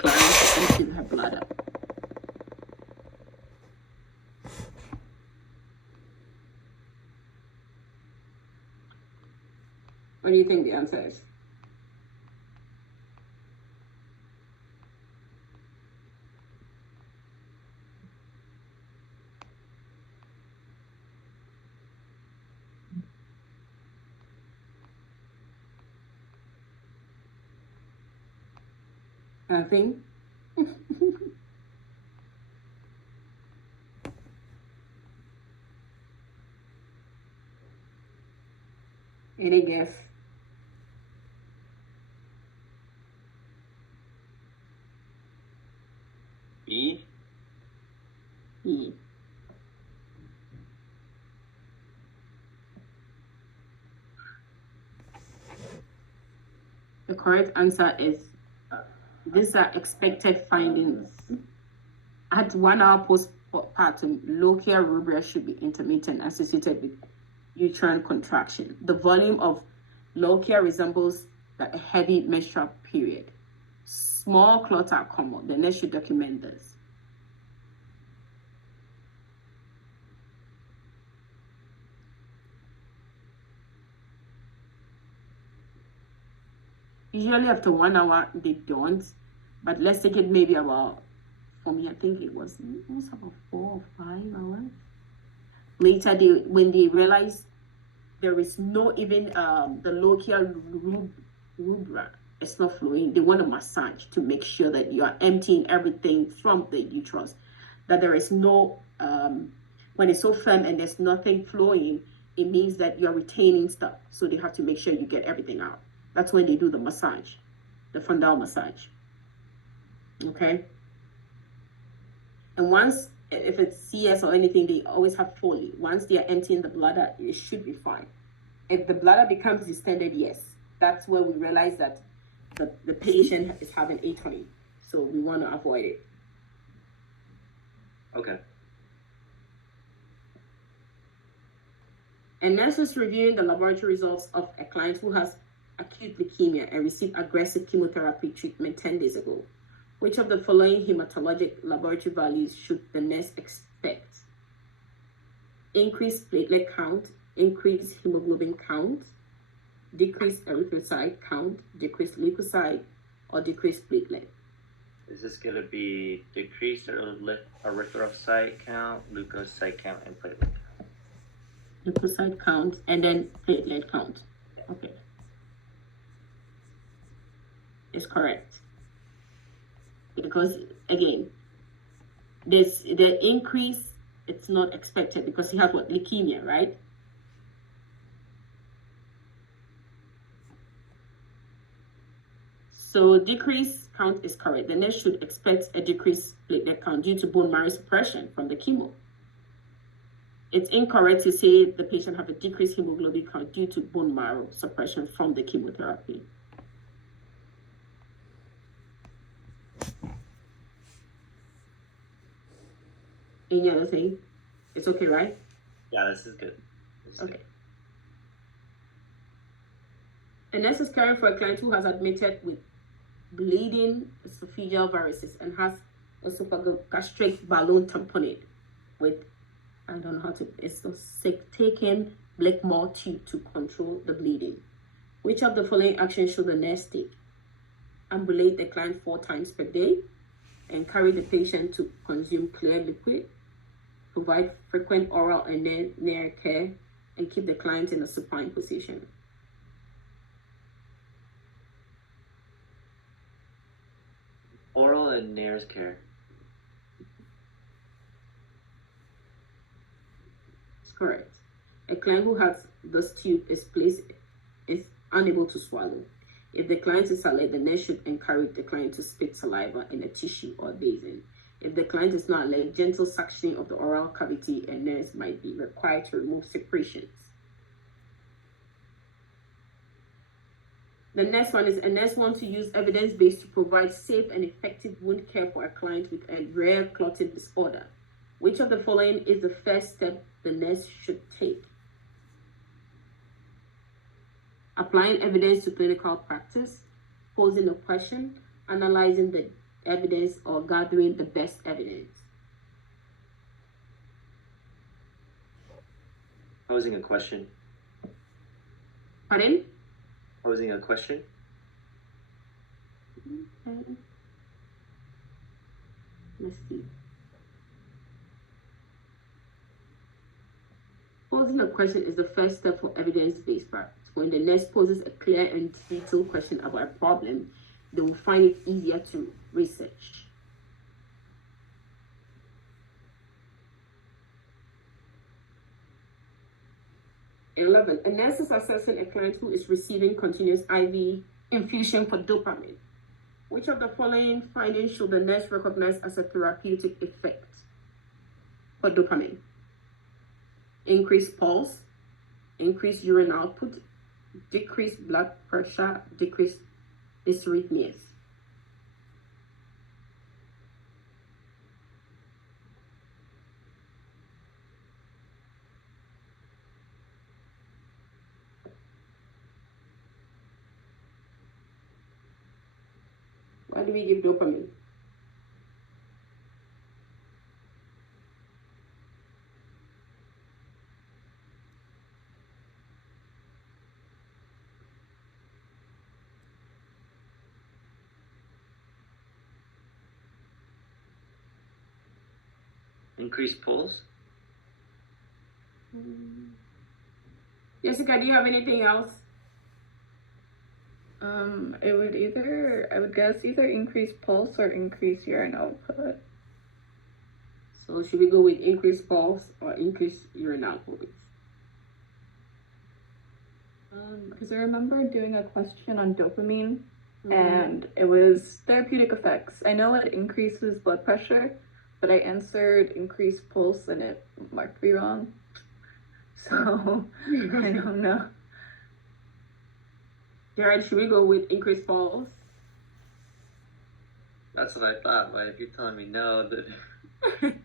client to empty her bladder. What do you think the answer is? Nothing? Any guess? E? E. The correct answer is these are expected findings. At 1 hour postpartum, local rubra should be intermittent associated with uterine contraction. The volume of local resembles a heavy menstrual period. Small clots are common. The nurse should document this. Usually after 1 hour, they don't. But let's take it maybe about, for me, I think it was about 4 or 5 hours. Later, when they realize there is no even the local rubra, it's not flowing, they want to massage to make sure that you are emptying everything from the uterus, that there is no, when it's so firm and there's nothing flowing, it means that you're retaining stuff. So they have to make sure you get everything out. That's when they do the massage, the fundal massage. Okay. And once, if it's CS or anything, they always have Foley. Once they are emptying the bladder, it should be fine. If the bladder becomes distended, yes, that's where we realize that the patient is having atony. So we want to avoid it. Okay. A nurse is reviewing the laboratory results of a client who has acute leukemia and received aggressive chemotherapy treatment 10 days ago. Which of the following hematologic laboratory values should the nurse expect? Increased platelet count, increased hemoglobin count, decreased erythrocyte count, decreased leukocyte, or decreased platelet? Is this going to be decreased erythrocyte count, leukocyte count, and platelet count? Leukocyte count and then platelet count. Okay. It's correct. Because again, the increase, it's not expected because he has what? Leukemia, right? So decrease count is correct. The nurse should expect a decreased platelet count due to bone marrow suppression from the chemo. It's incorrect to say the patient have a decreased hemoglobin count due to bone marrow suppression from the chemotherapy. Any other thing? It's okay, right? Yeah, this is good. Okay. A nurse is caring for a client who has admitted with bleeding esophageal varices and has esophagogastric balloon tamponade with, I don't know how to, it's taken Blackmore tube to control the bleeding. Which of the following actions should the nurse take? Ambulate the client 4 times per day, encourage the patient to consume clear liquid, provide frequent oral and near care, and keep the client in a supine position. Oral and NARS care. That's correct. A client who has this tube is unable to swallow. If the client is alert, the nurse should encourage the client to spit saliva in a tissue or basin. If the client is not alert, gentle suctioning of the oral cavity and nurse might be required to remove secretions. The next one is a nurse wants to use evidence-based to provide safe and effective wound care for a client with a rare clotting disorder. Which of the following is the first step the nurse should take? Applying evidence to clinical practice, posing a question, analyzing the evidence or gathering the best evidence? Posing a question. Pardon? Posing a question. Okay. Let's see. Posing a question is the first step for evidence-based practice. When the nurse poses a clear and detailed question about a problem, they will find it easier to research. A nurse is assessing a client who is receiving continuous IV infusion for dopamine. Which of the following findings should the nurse recognize as a therapeutic effect for dopamine? Increased pulse, increased urine output, decreased blood pressure, decreased dysrhythmias. Why do we give dopamine? Increased pulse. Jessica, do you have anything else? I would guess either increase pulse or increase urine output. So should we go with increased pulse or increased urine output? Because I remember doing a question on dopamine, and it was therapeutic effects. I know it increases blood pressure, but I answered increased pulse and it marked me wrong. So I don't know. Jared, should we go with increased pulse? That's what I thought, but if you're telling me no, then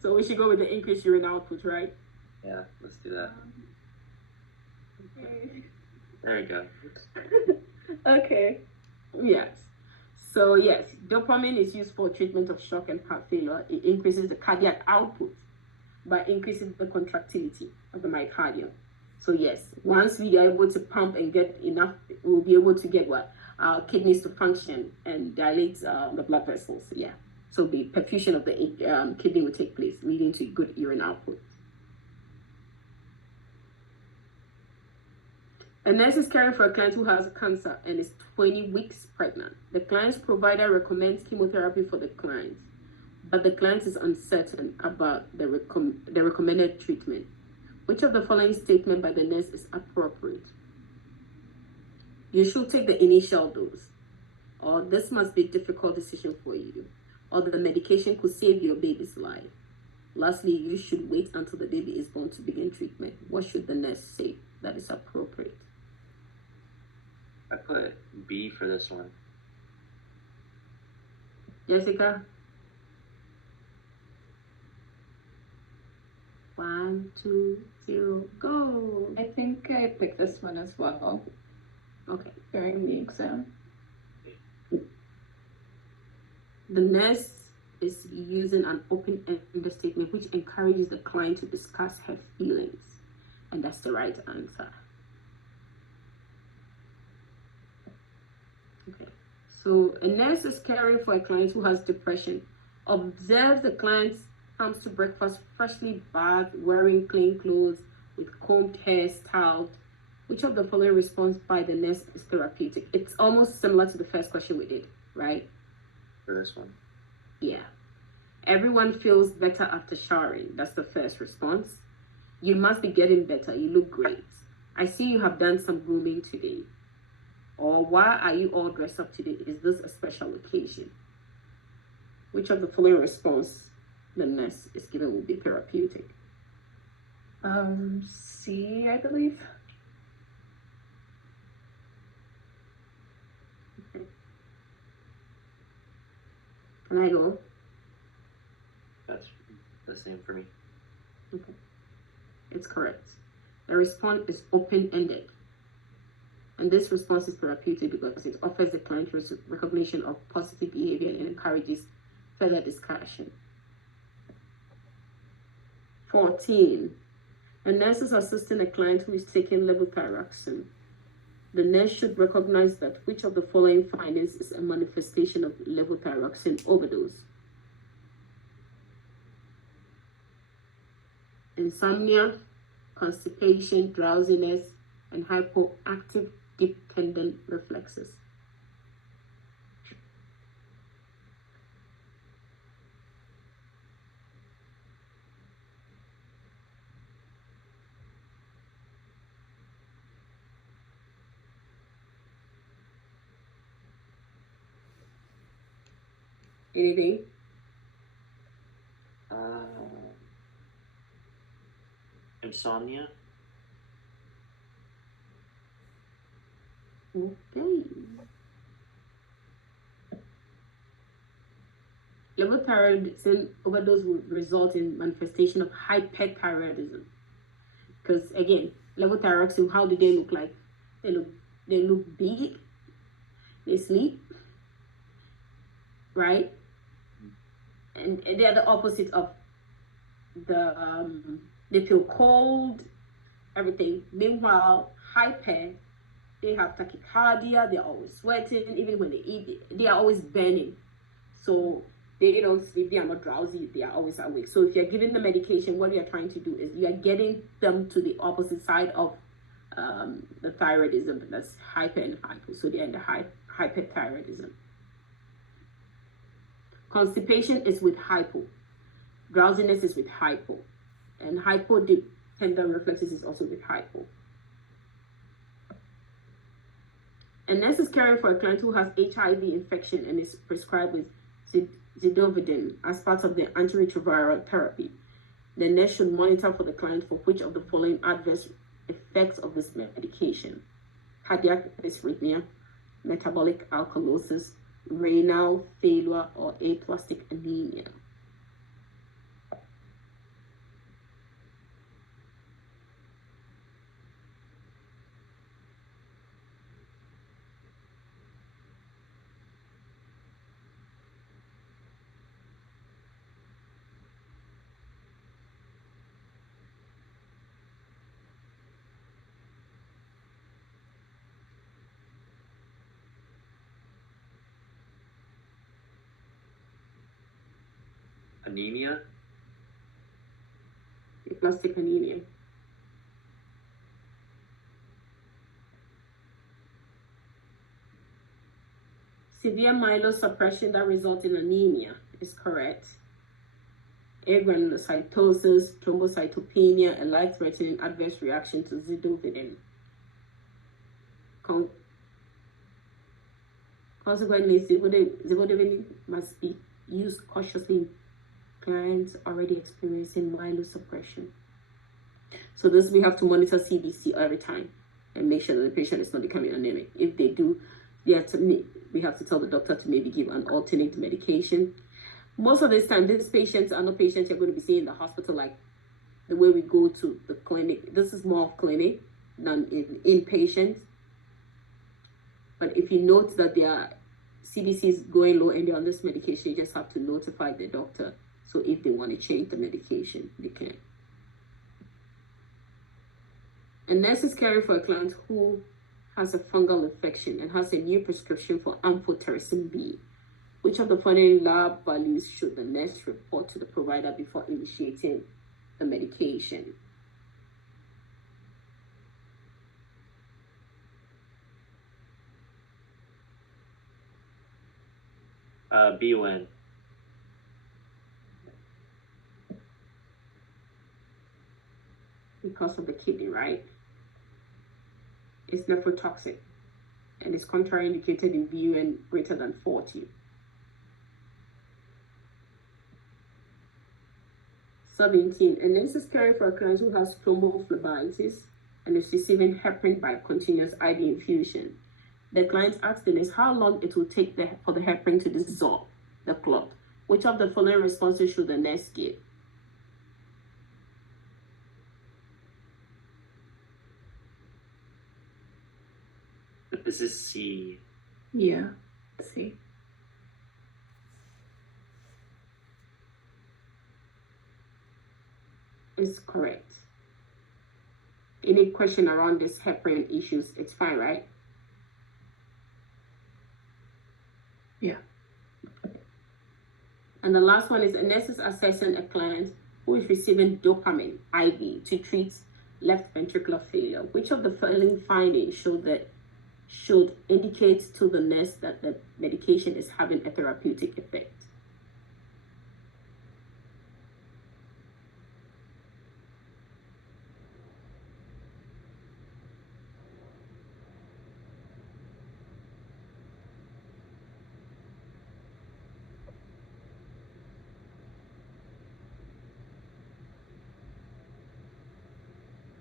So we should go with the increased urine output, right? yeah, let's do that. Okay. There you go. Okay. Yes. So yes, dopamine is used for treatment of shock and heart failure. It increases the cardiac output by increasing the contractility of the myocardium. So yes, once we are able to pump and get enough, we'll be able to get our kidneys to function and dilate the blood vessels. Yeah. So the perfusion of the kidney will take place, leading to good urine output. A nurse is caring for a client who has cancer and is 20 weeks pregnant. The client's provider recommends chemotherapy for the client, but the client is uncertain about the recommended treatment. Which of the following statement by the nurse is appropriate? You should take the initial dose, or this must be a difficult decision for you, or the medication could save your baby's life. Lastly, you should wait until the baby is born to begin treatment. What should the nurse say that is appropriate? I put B for this one. Jessica? 1, 2, 0, go. I think I picked this one as well. Okay. During the exam. The nurse is using an open-ended statement which encourages the client to discuss her feelings, and that's the right answer. Okay. So a nurse is caring for a client who has depression. Observe the client comes to breakfast freshly bathed, wearing clean clothes, with combed hair, styled. Which of the following response by the nurse is therapeutic? It's almost similar to the first question we did, right? For this one. Yeah. Everyone feels better after showering. That's the first response. You must be getting better. You look great. I see you have done some grooming today. Or why are you all dressed up today? Is this a special occasion? Which of the following response the nurse is given will be therapeutic? C, I believe. Okay. Can I go? That's the same for me. Okay. It's correct. The response is open-ended. And this response is therapeutic because it offers the client recognition of positive behavior and encourages further discussion. 14. A nurse is assisting a client who is taking levothyroxine. The nurse should recognize that which of the following findings is a manifestation of levothyroxine overdose? Insomnia, constipation, drowsiness, and hypoactive deep tendon reflexes. Anything? Insomnia. Okay. Levothyroxine overdose will result in manifestation of hyperthyroidism. Because again, levothyroxine, how do they look like? They look big. They sleep, right? And they are the opposite of they feel cold, everything. Meanwhile, hyper, they have tachycardia, they're always sweating, even when they eat, they are always burning. So they don't sleep, they are not drowsy, they are always awake. So if you're giving the medication, what you're trying to do is you are getting them to the opposite side of the thyroidism, that's hyper and hypo. So they're in the hyperthyroidism. Constipation is with hypo. Drowsiness is with hypo. And hypo tendon reflexes is also with hypo. A nurse is caring for a client who has HIV infection and is prescribed with zidovudine as part of the antiretroviral therapy. The nurse should monitor for the client for which of the following adverse effects of this medication: cardiac dysrhythmia, metabolic alkalosis, renal failure, or aplastic anemia. Anemia. Aplastic anemia. Severe myelosuppression that results in anemia is correct. Agranulocytosis, thrombocytopenia, a life-threatening adverse reaction to zidovudine. Consequently, zidovudine must be used cautiously in clients already experiencing myelosuppression. So this, we have to monitor CBC every time and make sure that the patient is not becoming anemic. If they do, we have to tell the doctor to maybe give an alternate medication. Most of this time, these patients are not patients you're going to be seeing in the hospital like the way we go to the clinic. This is more of clinic than inpatient. But if you note that their CBC is going low and they're on this medication, you just have to notify the doctor. So if they want to change the medication, they can. A nurse is caring for a client who has a fungal infection and has a new prescription for amphotericin B. Which of the following lab values should the nurse report to the provider before initiating the medication? BUN. Because of the kidney, right? It's nephrotoxic and is contraindicated in BUN greater than 40. 17. A nurse is caring for a client who has thrombophlebitis and is receiving heparin by continuous IV infusion. The client asks the nurse how long it will take for the heparin to dissolve the clot. Which of the following responses should the nurse give? This is C. Yeah. Let's see. Is correct. Any question around this heparin issues? It's fine, right? Yeah. And the last one is a nurse is assessing a client who is receiving dopamine IV to treat left ventricular failure. Which of the following findings should indicate to the nurse that the medication is having a therapeutic effect?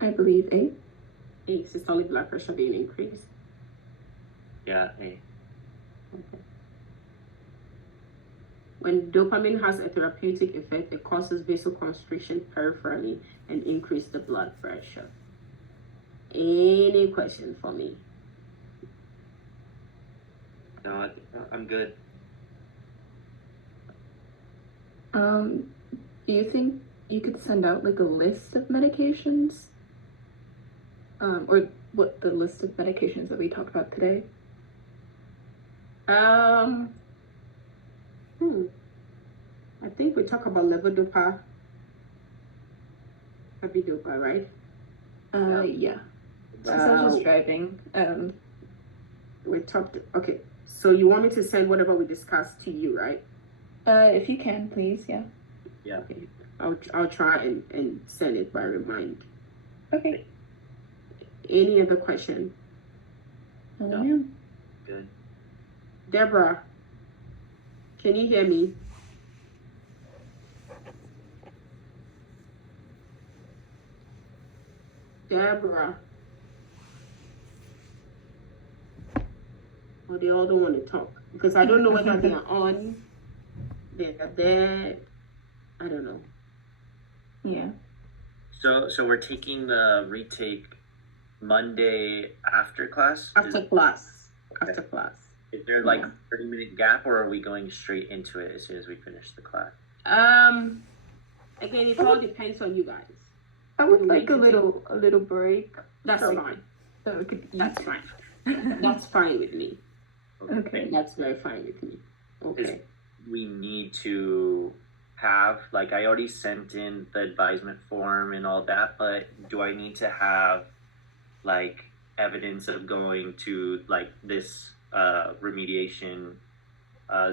I believe A. A, systolic blood pressure being increased. Yeah, A. Okay. When dopamine has a therapeutic effect, it causes vasoconstriction peripherally and increase the blood pressure. Any question for me? No, I'm good. Do you think you could send out like a list of medications? Or what the list of medications that we talked about today? I think we talk about levodopa, carbidopa, right? Yeah. Since I was just driving, We talked. Okay, so you want me to send whatever we discussed to you, right? if you can, please, yeah. Yeah. Okay. I'll try and send it by remind. Okay. Any other question? No. Ma'am. Good. Deborah, can you hear me? Deborah. Or they all don't want to talk because I don't know whether they are on, they're there. I don't know. Yeah. So we're taking the retake Monday after class? After class. Okay. After class. Is there like Yeah. 30-minute gap, or are we going straight into it as soon as we finish the class? Again, it all depends on you guys. I would like a little break. That's So- fine. So we could eat. That's fine. That's fine with me. Okay. That's very fine with me. Okay. We need to have, like, I already sent in the advisement form and all that, but do I need to have like evidence of going to like this remediation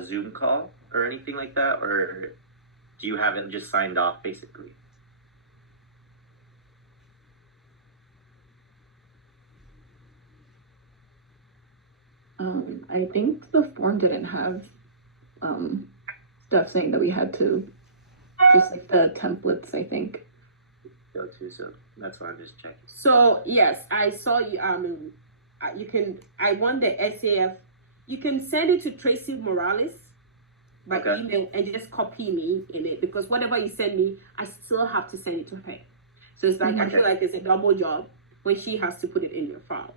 Zoom call or anything like that, or do you have it just signed off basically? I think the form didn't have stuff saying that we had to, just like the templates, I think. Go to, so that's why I'm just checking. So yes, I saw you. You can. I want the SAF. You can send it to Tracy Morales by Okay. email and just copy me in it because whatever you send me, I still have to send it to her. So it's like I feel like it's a double job when she has to put it in your files.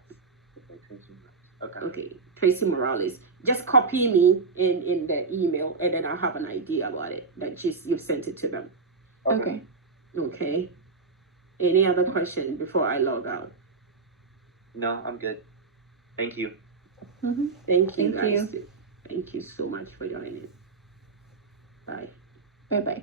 Okay. Okay, Tracy Morales. Just copy me in the email and then I'll have an idea about it that you've sent it to them. Okay. Okay. Any other question before I log out? No, I'm good. Thank you. Mm-hmm. Thank you Thank guys. Thank you so much for joining. Bye. Bye-bye.